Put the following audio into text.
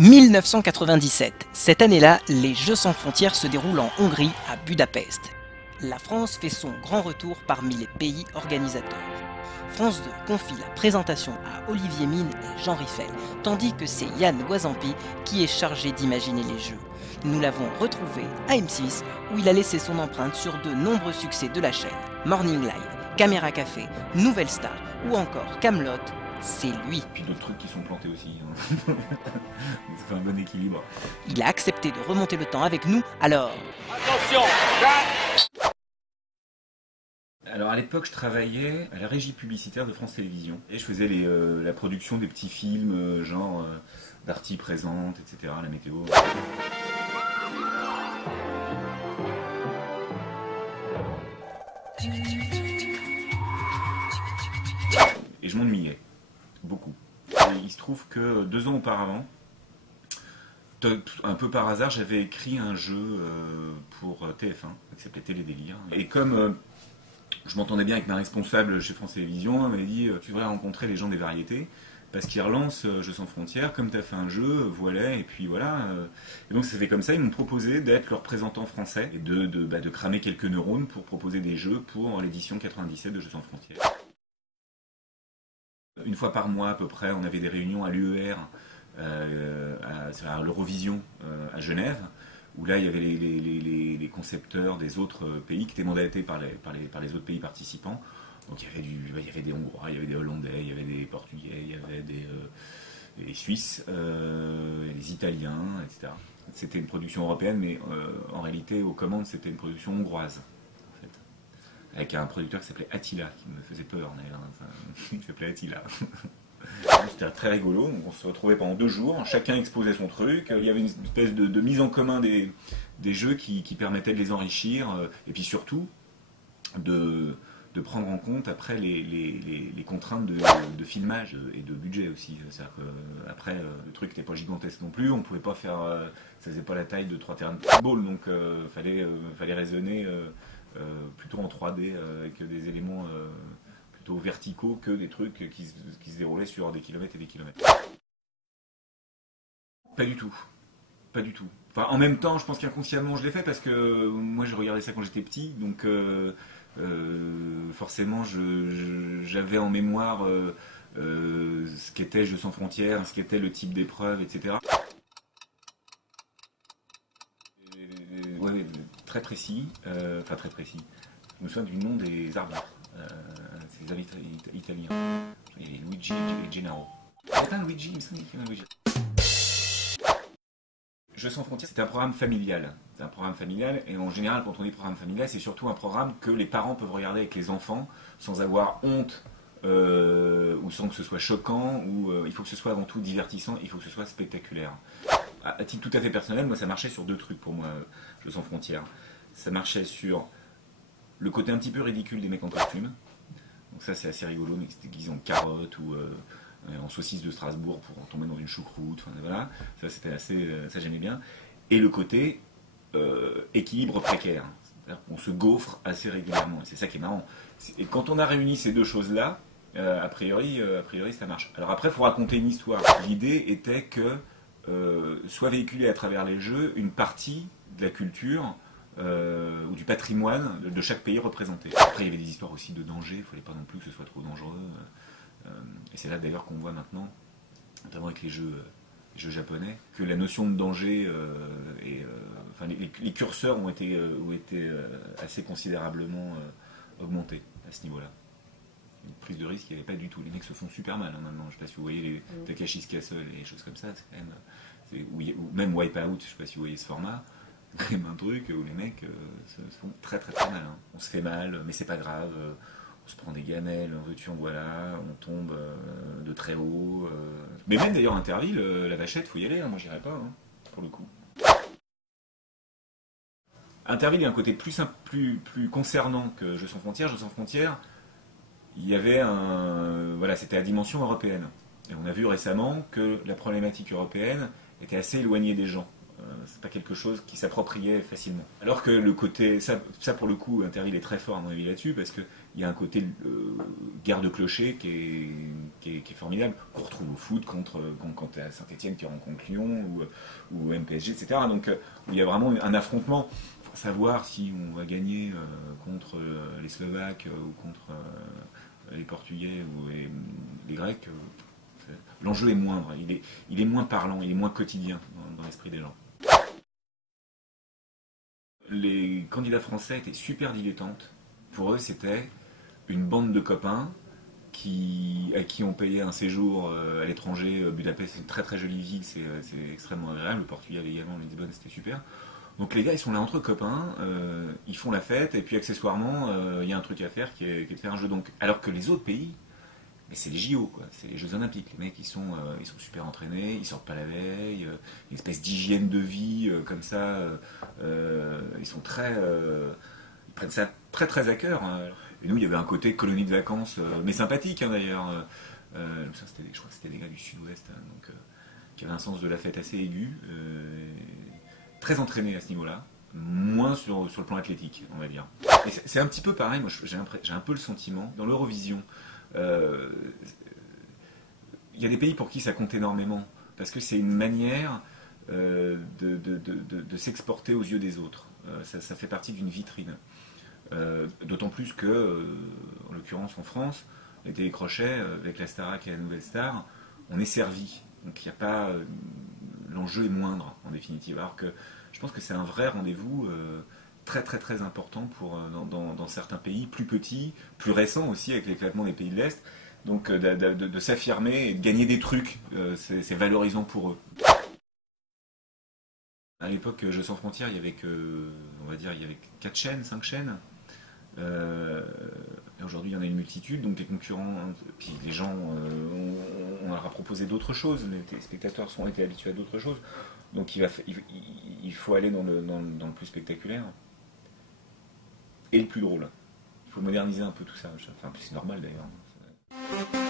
1997. Cette année-là, les Jeux sans frontières se déroulent en Hongrie, à Budapest. La France fait son grand retour parmi les pays organisateurs. France 2 confie la présentation à Olivier Mine et Jean Riffel, tandis que c'est Yann Boisampi qui est chargé d'imaginer les Jeux. Nous l'avons retrouvé à M6, où il a laissé son empreinte sur de nombreux succès de la chaîne. Morning Live, Caméra Café, Nouvelle Star ou encore Kaamelott, c'est lui. Puis d'autres trucs qui sont plantés aussi. Ça fait un bon équilibre. Il a accepté de remonter le temps avec nous, alors... Attention, Alors à l'époque, je travaillais à la régie publicitaire de France Télévisions et je faisais la production des petits films, genre Darty présente, etc., la météo. Et je m'ennuyais, beaucoup. Et il se trouve que 2 ans auparavant, un peu par hasard, j'avais écrit un jeu pour TF1 qui s'appelait Télédélire. Et comme je m'entendais bien avec ma responsable chez France Télévisions, elle m'avait dit tu devrais rencontrer les gens des variétés parce qu'ils relancent Jeux sans frontières, comme tu as fait un jeu, voilà, et puis voilà. Et donc ça fait comme ça, ils m'ont proposé d'être leur représentant français et de cramer quelques neurones pour proposer des jeux pour l'édition 97 de Jeux sans frontières. Une fois par mois à peu près, on avait des réunions à l'UER, à l'Eurovision à Genève, où là il y avait les concepteurs des autres pays qui étaient mandatés par les autres pays participants. Donc il y avait des Hongrois, il y avait des Hollandais, il y avait des Portugais, il y avait des Suisses, des Italiens, etc. C'était une production européenne, mais en réalité aux commandes c'était une production hongroise. Avec un producteur qui s'appelait Attila, qui me faisait peur, enfin, il s'appelait Attila. C'était très rigolo, on se retrouvait pendant 2 jours, chacun exposait son truc, il y avait une espèce de mise en commun des jeux qui permettaient de les enrichir, et puis surtout de prendre en compte après les contraintes de filmage et de budget aussi. Après, le truc n'était pas gigantesque non plus, on pouvait pas faire, ça faisait pas la taille de 3 terrains de football, donc fallait raisonner plutôt en 3D avec des éléments plutôt verticaux que des trucs qui se déroulaient sur des kilomètres et des kilomètres. Pas du tout. Pas du tout. Enfin, en même temps, je pense qu'inconsciemment je l'ai fait parce que moi je regardais ça quand j'étais petit, donc forcément j'avais en mémoire ce qu'était Jeux sans frontières, ce qu'était le type d'épreuve, etc. Ouais, très précis, enfin très précis. Je me souviens du nom des arbitres, c'est les arbitres italiens. Et Luigi et Gennaro. C'est un Luigi, il me semble qu'il y a un Luigi. Jeux sans frontières, c'est un programme familial. C'est un programme familial, et en général, quand on dit programme familial, c'est surtout un programme que les parents peuvent regarder avec les enfants sans avoir honte ou sans que ce soit choquant. Il faut que ce soit avant tout divertissant, il faut que ce soit spectaculaire. À titre tout à fait personnel, moi ça marchait sur 2 trucs pour moi, Jeux sans frontières. Ça marchait sur le côté un petit peu ridicule des mecs en costume. Donc ça c'est assez rigolo, mais qui se déguisent en carotte ou en saucisse de Strasbourg pour tomber dans une choucroute. Enfin, voilà. Ça c'était assez, ça j'aimais bien. Et le côté équilibre précaire. On se gaufre assez régulièrement. C'est ça qui est marrant. Et quand on a réuni ces 2 choses-là, a priori ça marche. Alors après, il faut raconter une histoire. L'idée était que soit véhiculée à travers les jeux une partie de la culture ou du patrimoine de chaque pays représenté. Après, il y avait des histoires aussi de danger, il ne fallait pas non plus que ce soit trop dangereux. Et c'est là d'ailleurs qu'on voit maintenant, notamment avec les jeux japonais, que la notion de danger enfin, les curseurs ont été assez considérablement augmentés à ce niveau-là. Une prise de risque, il n'y avait pas du tout. Les mecs se font super mal maintenant. Je ne sais pas si vous voyez les Takashi's Castle et les choses comme ça. C'est quand même, ou même Wipeout, je ne sais pas si vous voyez ce format. C'est quand même un truc où les mecs se font très très très mal. Hein. On se fait mal, mais c'est pas grave. On se prend des gamelles, en veux-tu, en voilà. On tombe de très haut. Mais même d'ailleurs Interville, la Vachette, faut y aller. Hein. Moi, j'irai pas, hein, pour le coup. Interville, il y a un côté plus concernant que Jeux sans frontières. Jeux sans frontières, il y avait voilà, c'était à dimension européenne. Et on a vu récemment que la problématique européenne était assez éloignée des gens. C'est pas quelque chose qui s'appropriait facilement. Alors que le côté, ça pour le coup, Interville est très fort à mon avis là-dessus, parce qu'il y a un côté guerre de clochers qui est formidable, qu'on retrouve au foot quand tu es à Saint-Etienne qui rencontre Lyon ou MPSG, etc. Donc où il y a vraiment un affrontement. Faut savoir si on va gagner contre les Slovaques ou contre les Portugais ou les Grecs. L'enjeu est moindre, il est moins parlant, il est moins quotidien dans l'esprit des gens. Les candidats français étaient super dilettantes. Pour eux, c'était une bande de copains à qui on payait un séjour à l'étranger. Budapest, c'est une très très jolie ville, c'est extrêmement agréable. Le Portugal également, Lisbonne, c'était super. Donc les gars, ils sont là entre copains, ils font la fête, et puis accessoirement, il y a un truc à faire qui est de faire un jeu. Donc, alors que les autres pays, mais c'est les JO, quoi. C'est les Jeux Olympiques. Les mecs, ils sont super entraînés, ils sortent pas la veille, une espèce d'hygiène de vie comme ça. Ils sont ils prennent ça très très à cœur. Hein. Et nous, il y avait un côté colonie de vacances, mais sympathique hein, d'ailleurs. Je crois que c'était des gars du Sud-Ouest, hein, donc, qui avaient un sens de la fête assez aigu, très entraînés à ce niveau-là. Moins sur le plan athlétique, on va dire. Et c'est un petit peu pareil, moi j'ai un peu le sentiment, dans l'Eurovision, il y a des pays pour qui ça compte énormément, parce que c'est une manière de s'exporter aux yeux des autres. Ça fait partie d'une vitrine. D'autant plus que, en l'occurrence en France, les télécrochets, avec la Starac et la Nouvelle Star, on est servi. Donc il n'y a pas. L'enjeu est moindre, en définitive. Alors que je pense que c'est un vrai rendez-vous très très très important dans certains pays plus petits, plus récents aussi, avec l'éclatement des pays de l'Est. Donc de s'affirmer et de gagner des trucs, c'est valorisant pour eux. À l'époque, Jeux sans frontières, il y avait on va dire, il y avait 4 chaînes, 5 chaînes. Et aujourd'hui, il y en a une multitude, donc les concurrents, puis les gens, on leur a proposé d'autres choses, les spectateurs sont été habitués à d'autres choses, donc il faut aller dans le plus spectaculaire et le plus drôle. Il faut moderniser un peu tout ça, enfin c'est normal d'ailleurs.